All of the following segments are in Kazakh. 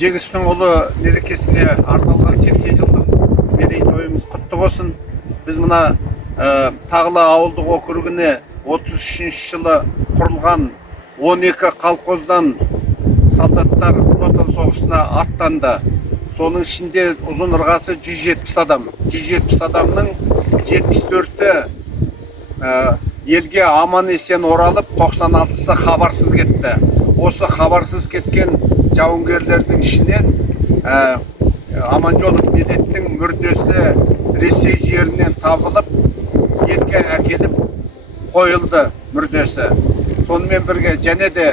Жеңістің ұлы мерекесіне арналған 80 жылдық мерейтойымыз құтты болсын. Біз мына Тағылы ауылдық округіне 33 жылы құрылған 12 колхоздан солдаттар ұлы отан соғысына аттанды. Соның ішінде ұзын ырғасы 170 адам. 170 адамның 74-ті елге аман есен оралып, 96-сы хабарсыз кетті. Осы хабарсыз кеткен жауынгерлердің ішінен Аманжолов Медеттің мүрдесі Ресей жерінен табылып, елге әкеліп қойылды мүрдесі. Сонымен бірге және де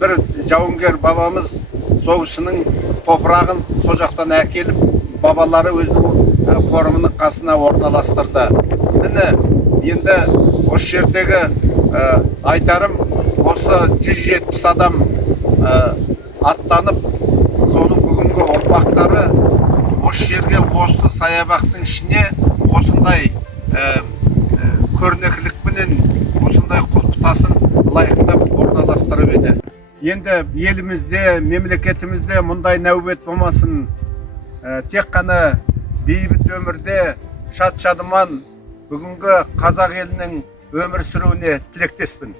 бір жауынгер бабамыз соғысының топырағын со жақтан әкеліп, бабалары өзінің қорымының қасына орналастырды. Міне енді осы жердегі айтарым, осы 170 адам аттанып, соның бүгінгі ұрпақтары осы жерге, осы саябақтың ішіне осындай көрнекілікпенен осындай құлпытасын лайықтап орналастырып еді. Енді елімізде, мемлекетімізде мұндай нәубет болмасын, тек қана бейбіт өмірде шат-шадыман бүгінгі қазақ елінің өмір сүруіне тілектеспін.